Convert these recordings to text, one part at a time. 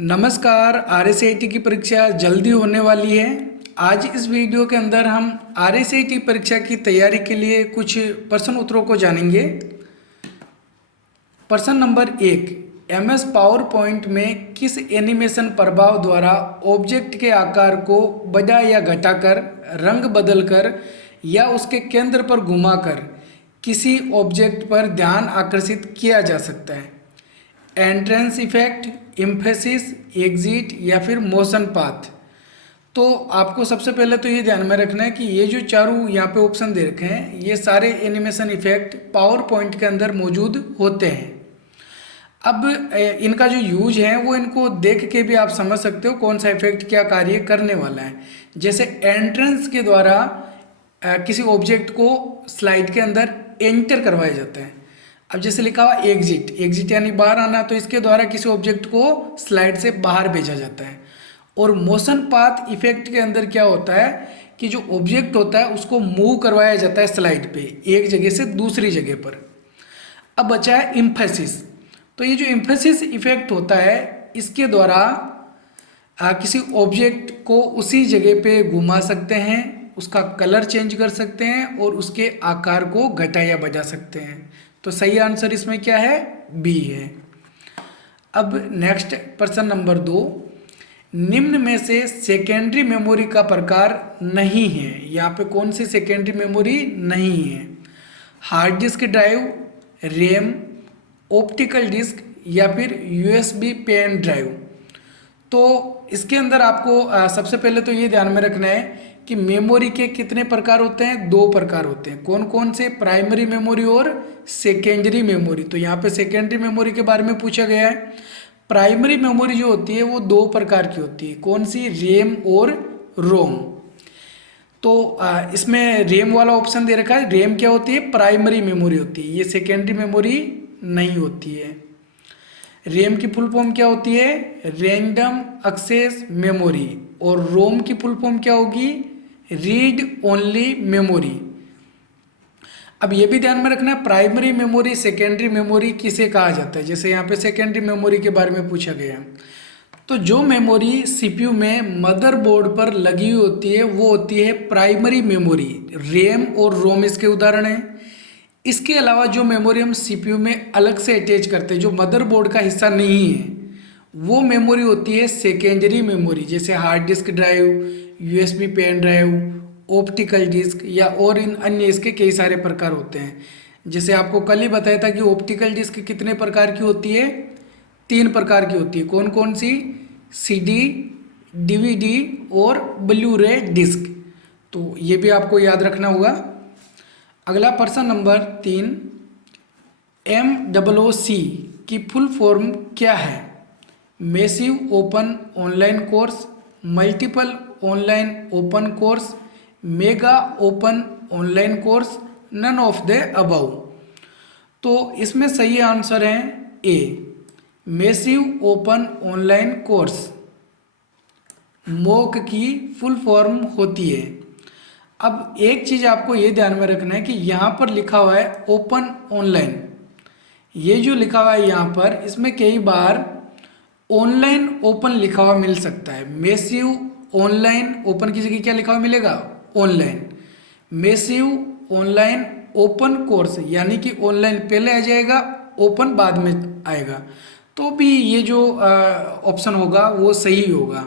नमस्कार। आरएसआईटी की परीक्षा जल्दी होने वाली है। आज इस वीडियो के अंदर हम आरएसआईटी परीक्षा की तैयारी के लिए कुछ प्रश्न उत्तरों को जानेंगे। प्रश्न नंबर 1, एमएस पावर पॉइंट में किस एनिमेशन प्रभाव द्वारा ऑब्जेक्ट के आकार को बढ़ा या घटाकर, रंग बदलकर या उसके केंद्र पर घुमाकर किसी ऑब्जेक्ट पर ध्यान आकर्षित किया जा सकता है? एंट्रेंस इफेक्ट, इम्फेसिस, एग्जिट या फिर मोशन पाथ। तो आपको सबसे पहले तो ये ध्यान में रखना है कि ये जो चारों यहाँ पे ऑप्शन दे रखे हैं, ये सारे एनिमेशन इफेक्ट पावर पॉइंट के अंदर मौजूद होते हैं। अब इनका जो यूज है वो इनको देख के भी आप समझ सकते हो कौन सा इफेक्ट क्या कार्य करने वाला है। जैसे एंट्रेंस के द्वारा किसी ऑब्जेक्ट को स्लाइड के अंदर एंटर करवाया जाता है। अब जैसे लिखा हुआ एग्जिट, एग्जिट यानी बाहर आना, तो इसके द्वारा किसी ऑब्जेक्ट को स्लाइड से बाहर भेजा जाता है। और मोशन पाथ इफेक्ट के अंदर क्या होता है कि जो ऑब्जेक्ट होता है उसको मूव करवाया जाता है स्लाइड पे एक जगह से दूसरी जगह पर। अब बचा है इम्फेसिस। तो ये जो इम्फेसिस इफेक्ट होता है, इसके द्वारा किसी ऑब्जेक्ट को उसी जगह पे घुमा सकते हैं, उसका कलर चेंज कर सकते हैं और उसके आकार को घटा या बढ़ा सकते हैं। तो सही आंसर इसमें क्या है? बी है। अब नेक्स्ट प्रश्न नंबर 2, निम्न में से सेकेंडरी मेमोरी का प्रकार नहीं है। यहाँ पे कौन सी सेकेंडरी मेमोरी नहीं है? Hard disk drive, RAM, optical disk या फिर यूएसबी पेन ड्राइव। तो इसके अंदर आपको सबसे पहले तो ये ध्यान में रखना है कि मेमोरी के कितने प्रकार होते हैं? 2 प्रकार होते हैं। कौन कौन से? प्राइमरी मेमोरी और सेकेंडरी मेमोरी। तो यहाँ पे सेकेंडरी मेमोरी के बारे में पूछा गया है। प्राइमरी मेमोरी जो होती है वो 2 प्रकार की होती है। कौन सी? रैम और रोम। तो इसमें रैम वाला ऑप्शन दे रखा है। रैम क्या होती है? प्राइमरी मेमोरी होती है, ये सेकेंडरी मेमोरी नहीं होती है। रैम की फुल फॉर्म क्या होती है? Random access memory. और रोम की फुल फॉर्म क्या होगी? Read only memory. अब ये भी ध्यान में रखना है, प्राइमरी मेमोरी, सेकेंडरी मेमोरी किसे कहा जाता है। जैसे यहाँ पे सेकेंडरी मेमोरी के बारे में पूछा गया है, तो जो मेमोरी सीपीयू में मदरबोर्ड पर लगी हुई होती है वो होती है प्राइमरी मेमोरी। रैम और रोम इसके उदाहरण हैं। इसके अलावा जो मेमोरी हम सीपीयू में अलग से अटैच करते हैं, जो मदरबोर्ड का हिस्सा नहीं है, वो मेमोरी होती है सेकेंडरी मेमोरी। जैसे hard disk drive, USB pen drive, optical disk या और इन अन्य इसके कई सारे प्रकार होते हैं। जैसे आपको कल ही बताया था कि ऑप्टिकल डिस्क कितने प्रकार की होती है? 3 प्रकार की होती है। कौन कौन सी? सीडी, डीवीडी और ब्लू रे डिस्क। तो ये भी आपको याद रखना होगा। अगला प्रश्न नंबर 3, MOOC की फुल फॉर्म क्या है? Massive open online course, multiple online open course, mega open online course, none of the above. तो इसमें सही आंसर है A, massive open online course MOOC की फुल फॉर्म होती है। अब एक चीज़ आपको ये ध्यान में रखना है कि यहाँ पर लिखा हुआ है ओपन ऑनलाइन। ये जो लिखा हुआ है यहाँ पर, इसमें कई बार ऑनलाइन ओपन लिखा हुआ मिल सकता है। मैसिव ऑनलाइन ओपन की जगह क्या लिखा हुआ मिलेगा? Online. Massive online open course यानी कि ऑनलाइन पहले आ जाएगा, ओपन बाद में आएगा, तो भी ये जो ऑप्शन होगा वो सही होगा।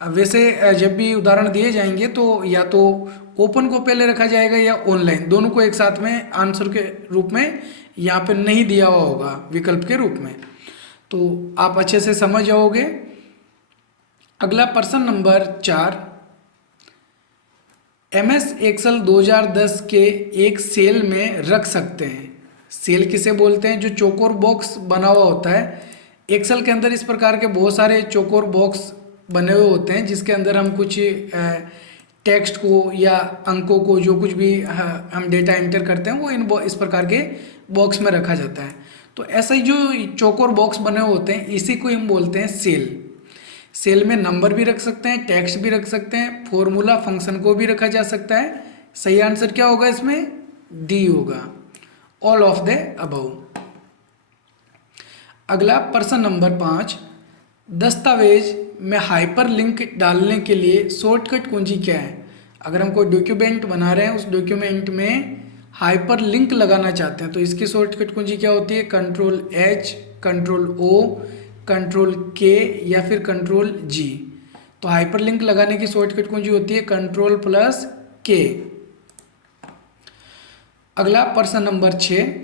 वैसे जब भी उदाहरण दिए जाएंगे तो या तो ओपन को पहले रखा जाएगा या ऑनलाइन, दोनों को एक साथ में आंसर के रूप में यहाँ पे नहीं दिया हुआ होगा विकल्प के रूप में। तो आप अच्छे से समझ जाओगे। अगला प्रश्न नंबर 4, MS एक्सेल 2010 के एक सेल में रख सकते हैं। सेल किसे बोलते हैं? जो चौकोर बॉक्स बना हुआ होता है। एक्सेल के अंदर इस प्रकार के बहुत सारे चौकोर बॉक्स बने हुए होते हैं जिसके अंदर हम कुछ टेक्स्ट को या अंकों को, जो कुछ भी हम डेटा एंटर करते हैं, वो इस प्रकार के बॉक्स में रखा जाता है। तो ऐसा ही जो चौकोर बॉक्स बने हुए होते हैं, इसी को हम बोलते हैं सेल। सेल में नंबर भी रख सकते हैं, टेक्स्ट भी रख सकते हैं, फॉर्मूला फंक्शन को भी रखा जा सकता है। सही आंसर क्या होगा इसमें? डी होगा, ऑल ऑफ द अबव। अगला प्रश्न नंबर 5, दस्तावेज में हाइपरलिंक डालने के लिए शॉर्टकट कुंजी क्या है? अगर हम कोई डॉक्यूमेंट बना रहे हैं, उस डॉक्यूमेंट में हाइपरलिंक लगाना चाहते हैं, तो इसकी शॉर्टकट कुंजी क्या होती है? Control H, control O, control K या फिर कंट्रोल जी। तो हाइपरलिंक लगाने की शॉर्टकट कुंजी होती है कंट्रोल प्लस के। अगला प्रश्न नंबर 6,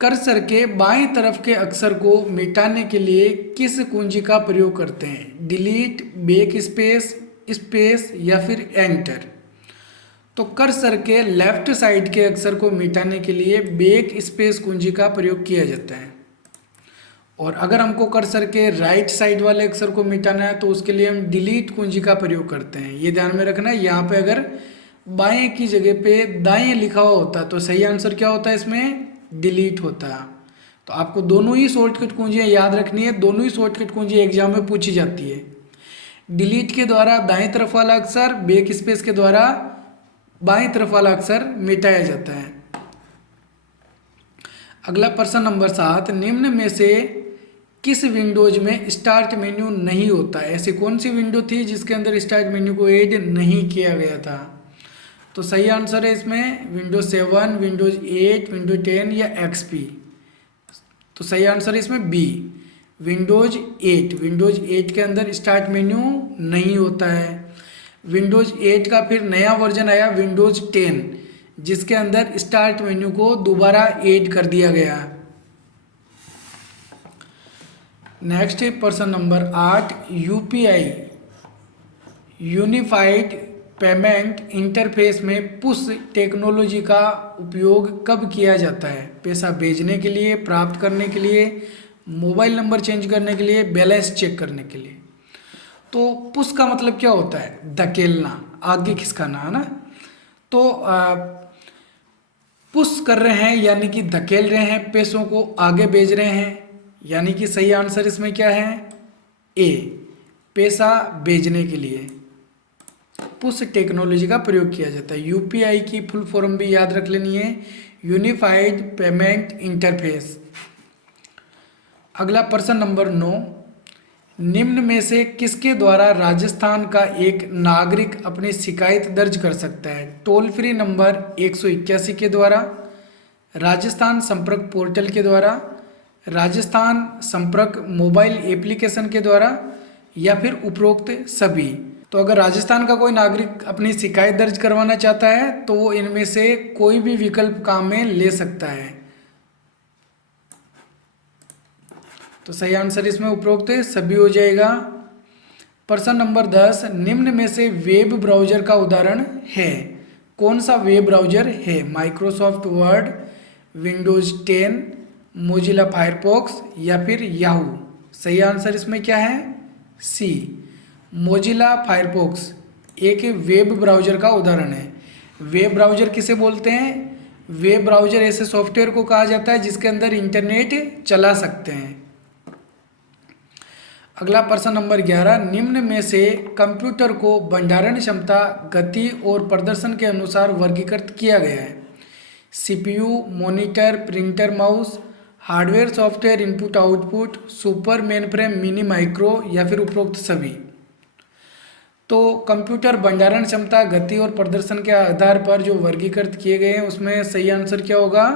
कर्सर के बाईं तरफ के अक्षर को मिटाने के लिए किस कुंजी का प्रयोग करते हैं? डिलीट, बैक स्पेस, स्पेस या फिर एंटर। तो कर्सर के लेफ्ट साइड के अक्षर को मिटाने के लिए बैक स्पेस कुंजी का प्रयोग किया जाता है। और अगर हमको कर्सर के राइट साइड वाले अक्षर को मिटाना है तो उसके लिए हम डिलीट कुंजी का प्रयोग करते हैं। ये ध्यान में रखना है, यहाँ पे अगर बाएं की जगह पे दाएं लिखा हुआ होता तो सही आंसर क्या होता है? इसमें डिलीट होता है। तो आपको दोनों ही शॉर्टकट कुंजियाँ याद रखनी है, दोनों ही शॉर्टकट कुंजी एग्जाम में पूछी जाती है। डिलीट के द्वारा दाएं तरफ वाला अक्षर, बैक स्पेस के द्वारा बाएं तरफ वाला अक्षर मिटाया जाता है। अगला प्रश्न नंबर 7, निम्न में से किस विंडोज में स्टार्ट मेन्यू नहीं होता? ऐसी कौन सी विंडो थी जिसके अंदर स्टार्ट मेन्यू को ऐड नहीं किया गया था? तो सही आंसर है इसमें विंडोज 7, विंडोज 8, विंडोज 10 या एक्सपी। तो सही आंसर है इसमें बी, विंडोज 8। विंडोज 8 के अंदर स्टार्ट मेन्यू नहीं होता है। विंडोज 8 का फिर नया वर्जन आया विंडोज 10, जिसके अंदर स्टार्ट मेन्यू को दोबारा ऐड कर दिया गया। नेक्स्ट है प्रश्न number 8, UPI unified payment interface में पुश टेक्नोलॉजी का उपयोग कब किया जाता है? पैसा भेजने के लिए, प्राप्त करने के लिए, मोबाइल नंबर चेंज करने के लिए, बैलेंस चेक करने के लिए। तो पुश का मतलब क्या होता है? धकेलना, आगे खिसकाना, है ना। तो पुश कर रहे हैं यानी कि धकेल रहे हैं, पैसों को आगे भेज रहे हैं, यानी कि सही आंसर इसमें क्या है? ए, पैसा भेजने के लिए पुश टेक्नोलॉजी का प्रयोग किया जाता है। यूपीआई की फुल फॉर्म भी याद रख लेनी है, यूनिफाइड पेमेंट इंटरफेस। अगला प्रश्न नंबर 9, निम्न में से किसके द्वारा राजस्थान का एक नागरिक अपनी शिकायत दर्ज कर सकता है? टोल फ्री नंबर 181 के द्वारा, राजस्थान संपर्क पोर्टल के द्वारा, राजस्थान संपर्क मोबाइल एप्लीकेशन के द्वारा या फिर उपरोक्त सभी। तो अगर राजस्थान का कोई नागरिक अपनी शिकायत दर्ज करवाना चाहता है तो वो इनमें से कोई भी विकल्प काम में ले सकता है। तो सही आंसर इसमें उपरोक्त सभी हो जाएगा। प्रश्न नंबर 10, निम्न में से वेब ब्राउजर का उदाहरण है? कौन सा वेब ब्राउजर है? Microsoft word, Windows 10, Mozilla Firefox या फिर याहू। सही आंसर इसमें क्या है? सी, मोजिला फायरफॉक्स एक वेब ब्राउजर का उदाहरण है। वेब ब्राउजर किसे बोलते हैं? वेब ब्राउजर ऐसे सॉफ्टवेयर को कहा जाता है जिसके अंदर इंटरनेट चला सकते हैं। अगला प्रश्न नंबर 11, निम्न में से कंप्यूटर को भंडारण क्षमता, गति और प्रदर्शन के अनुसार वर्गीकृत किया गया है? CPU, monitor, printer, mouse, hardware, software, input output, super, mainframe, mini, micro या फिर उपरोक्त सभी। तो कंप्यूटर भंडारण क्षमता, गति और प्रदर्शन के आधार पर जो वर्गीकृत किए गए हैं उसमें सही आंसर क्या होगा?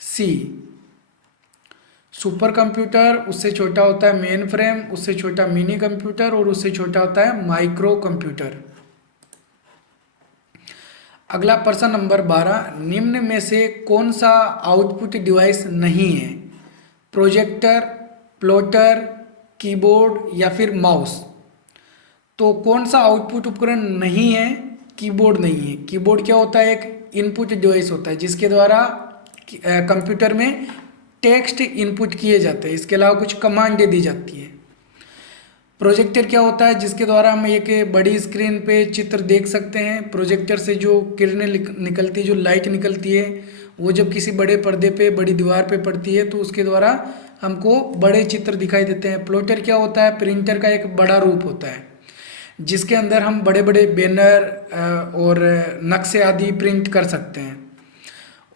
सी, सुपर कंप्यूटर, उससे छोटा होता है मेन फ्रेम, उससे छोटा मिनी कंप्यूटर और उससे छोटा होता है माइक्रो कंप्यूटर। अगला प्रश्न नंबर 12, निम्न में से कौन सा आउटपुट डिवाइस नहीं है? प्रोजेक्टर, प्लॉटर, कीबोर्ड या फिर माउस। तो कौन सा आउटपुट उपकरण नहीं है? कीबोर्ड नहीं है। कीबोर्ड क्या होता है? एक इनपुट डिवाइस होता है जिसके द्वारा कंप्यूटर में टेक्स्ट इनपुट किए जाते हैं, इसके अलावा कुछ कमांडें दी जाती है। प्रोजेक्टर क्या होता है? जिसके द्वारा हम एक बड़ी स्क्रीन पे चित्र देख सकते हैं। प्रोजेक्टर से जो किरणें निकलती है, जो लाइट निकलती है, वो जब किसी बड़े पर्दे पे, बड़ी दीवार पे पड़ती है तो उसके द्वारा हमको बड़े चित्र दिखाई देते हैं। प्लॉटर क्या होता है? प्रिंटर का एक बड़ा रूप होता है जिसके अंदर हम बड़े बड़े बैनर और नक्शे आदि प्रिंट कर सकते हैं।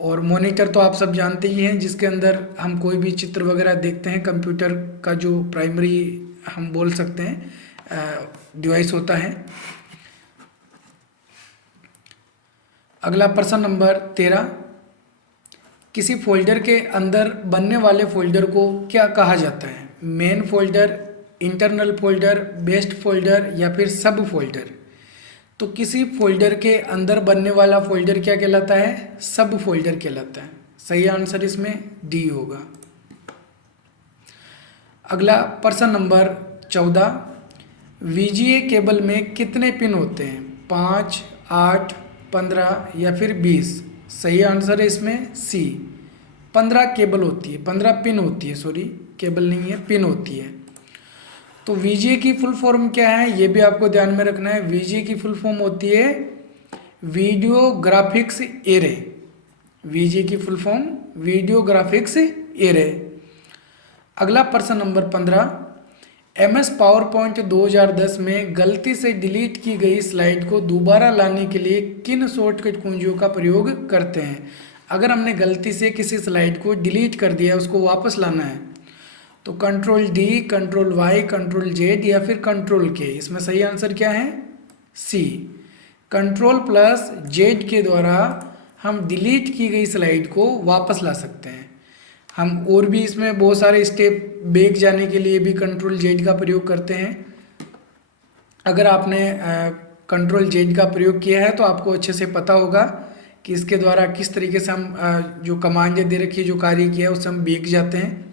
और मॉनिटर तो आप सब जानते ही हैं, जिसके अंदर हम कोई भी चित्र वगैरह देखते हैं, कंप्यूटर का जो प्राइमरी हम बोल सकते हैं डिवाइस होता है। अगला प्रश्न नंबर 13, किसी फोल्डर के अंदर बनने वाले फोल्डर को क्या कहा जाता है? Main folder, internal folder, best folder या फिर सब फोल्डर? तो किसी फोल्डर के अंदर बनने वाला फोल्डर क्या कहलाता है? सब फोल्डर कहलाता है। सही आंसर इसमें डी होगा। अगला प्रश्न नंबर 14, वीजीए केबल में कितने पिन होते हैं? 5, 8, 15 या फिर 20? सही आंसर है इसमें सी, 15 केबल होती है, 15 पिन होती है, सॉरी केबल नहीं है, पिन होती है। तो वीजीए की फुल फॉर्म क्या है, ये भी आपको ध्यान में रखना है। वीजीए की फुल फॉर्म होती है वीडियो ग्राफिक्स एरे। वीजीए की full form video graphics array. अगला प्रश्न नंबर 15, एमएस पावर पॉइंट 2010 में गलती से डिलीट की गई स्लाइड को दोबारा लाने के लिए किन शॉर्टकट कुंजियों का प्रयोग करते हैं? अगर हमने गलती से किसी स्लाइड को डिलीट कर दिया, उसको वापस लाना है, तो control D, control Y, control Z या फिर कंट्रोल के? इसमें सही आंसर क्या है? सी, कंट्रोल प्लस जेड के द्वारा हम डिलीट की गई स्लाइड को वापस ला सकते हैं। हम और भी इसमें बहुत सारे स्टेप बैक जाने के लिए भी कंट्रोल जेड का प्रयोग करते हैं। अगर आपने कंट्रोल जेड का प्रयोग किया है तो आपको अच्छे से पता होगा कि इसके द्वारा किस तरीके से हम जो कमांड दे रखी है, जो कार्य किया है, उससे हम बैक जाते हैं।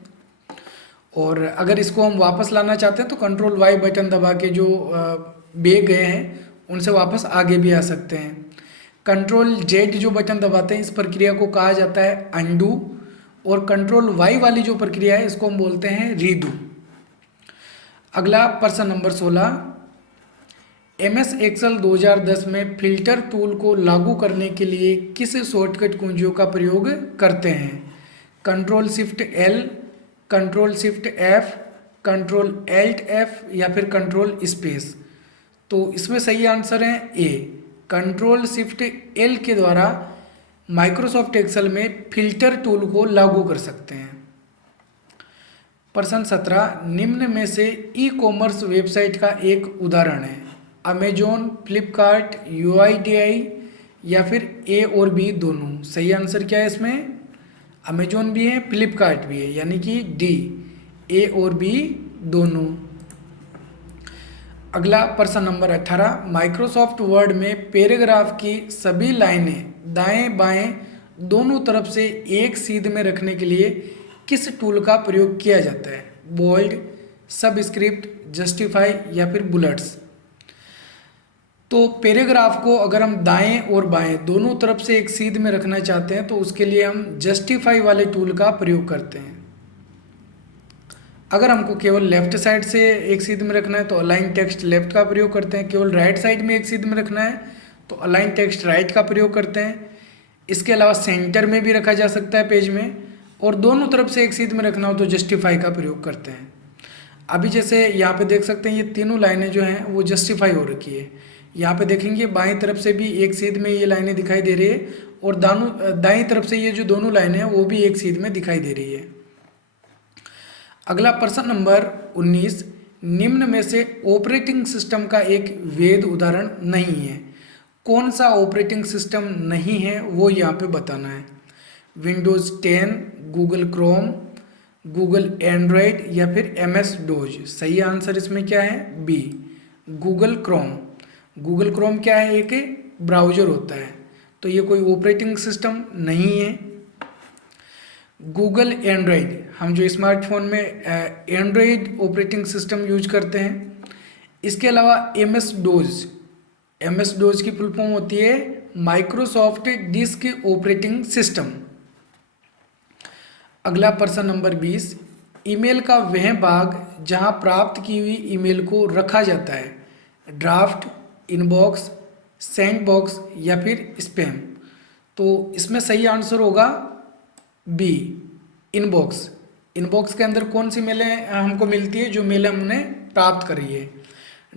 और अगर इसको हम वापस लाना चाहते हैं तो कंट्रोल वाई बटन दबा के जो बैक गए हैं उनसे वापस आगे भी आ सकते हैं। कंट्रोल जेड जो बटन दबाते हैं, इस प्रक्रिया को कहा जाता है अंडू, और कंट्रोल वाई वाली जो प्रक्रिया है इसको हम बोलते हैं रीडू। अगला प्रश्न नंबर 16, एमएस एक्सेल 2010 में फिल्टर टूल को लागू करने के लिए किस शॉर्टकट कुंजियों का प्रयोग करते हैं? Control shift L, control shift F, control Alt F या फिर कंट्रोल स्पेस? तो इसमें सही आंसर है ए, कंट्रोल शिफ्ट एल के द्वारा माइक्रोसॉफ्ट एक्सेल में फिल्टर टूल को लागू कर सकते हैं। प्रश्न 17, निम्न में से ई कॉमर्स वेबसाइट का एक उदाहरण है? अमेजोन, फ्लिपकार्ट, यूआईडीआई या फिर ए और बी दोनों? सही आंसर क्या है इसमें? अमेजोन भी है, फ्लिपकार्ट भी है, यानी कि डी, ए और बी दोनों। अगला प्रश्न नंबर 18, माइक्रोसॉफ्ट वर्ड में पैराग्राफ की सभी लाइनें दाएं बाएं दोनों तरफ से एक सीध में रखने के लिए किस टूल का प्रयोग किया जाता है? बोल्ड, सबस्क्रिप्ट, जस्टिफाई या फिर बुलेट्स? तो पैराग्राफ को अगर हम दाएं और बाएं दोनों तरफ से एक सीध में रखना चाहते हैं तो उसके लिए हम जस्टिफाई वाले टूल का प्रयोग करते हैं। अगर हमको केवल लेफ्ट साइड से एक सीध में रखना है तो अलाइन टेक्स्ट लेफ्ट का प्रयोग करते हैं। केवल राइट साइड में एक सीध में रखना है तो अलाइन टेक्स्ट राइट का प्रयोग करते हैं। इसके अलावा सेंटर में भी रखा जा सकता है पेज में, और दोनों तरफ से एक सीध में रखना हो तो जस्टिफाई का प्रयोग करते हैं। अभी जैसे यहाँ पे देख सकते हैं ये तीनों लाइनें जो हैं वो जस्टिफाई हो रखी है। यहाँ पे देखेंगे बाईं तरफ से भी एक सीध में ये लाइनें दिखाई दे रही है, और दाईं तरफ से ये जो दोनों लाइनें हैं वो भी एक सीध में दिखाई दे रही है। अगला प्रश्न नंबर 19, निम्न में से ऑपरेटिंग सिस्टम का एक वैध उदाहरण नहीं है? कौन सा ऑपरेटिंग सिस्टम नहीं है वो यहाँ पे बताना है। Windows 10, Google Chrome, Google Android या फिर एमएस डोज? सही आंसर इसमें क्या है? B, Google Chrome. Google Chrome क्या है? एक ब्राउज़र होता है, तो ये कोई ऑपरेटिंग सिस्टम नहीं है। गूगल एंड्रॉयड, हम जो स्मार्टफोन में एंड्रॉयड ऑपरेटिंग सिस्टम यूज करते हैं। इसके अलावा एमएस डोज, एमएस डोज की फुल फॉर्म होती है माइक्रोसॉफ्ट डिस्क ऑपरेटिंग सिस्टम। अगला प्रश्न नंबर 20, ईमेल का वह भाग जहां प्राप्त की हुई ईमेल को रखा जाता है? ड्राफ्ट, इनबॉक्स, सेंड बॉक्स या फिर स्पैम? तो इसमें सही आंसर होगा बी, इनबॉक्स। इनबॉक्स के अंदर कौन सी मेलें हमको मिलती है? जो मेलें हमने प्राप्त करी है।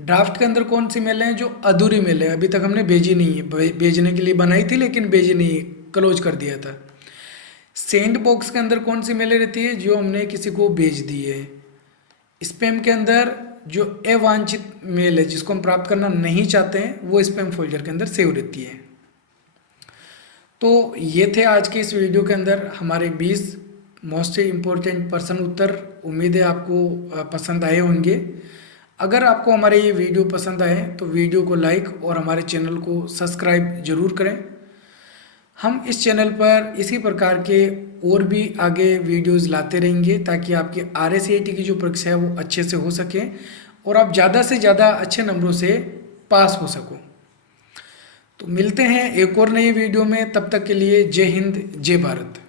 ड्राफ्ट के अंदर कौन सी मेलें हैं? जो अधूरी मेलें अभी तक हमने भेजी नहीं है, भेजने के लिए बनाई थी लेकिन भेजी नहीं है, क्लोज कर दिया था। सेंड बॉक्स के अंदर कौन सी मेलें रहती है? जो हमने किसी को भेज दी है। स्पैम के अंदर जो अवांछित मेल है जिसको हम प्राप्त करना नहीं चाहते हैं वो स्पैम फोल्डर के अंदर सेव रहती है। तो ये थे आज के इस वीडियो के अंदर हमारे 20 मोस्ट इम्पोर्टेंट प्रश्न उत्तर। उम्मीद है आपको पसंद आए होंगे। अगर आपको हमारे ये वीडियो पसंद आए तो वीडियो को लाइक और हमारे चैनल को सब्सक्राइब जरूर करें। हम इस चैनल पर इसी प्रकार के और भी आगे वीडियोस लाते रहेंगे ताकि आपकी RACAT की जो परीक्षा है वो अच्छे से हो सके और आप ज़्यादा से ज़्यादा अच्छे नंबरों से पास हो सको। तो मिलते हैं एक और नई वीडियो में, तब तक के लिए जय हिंद जय भारत।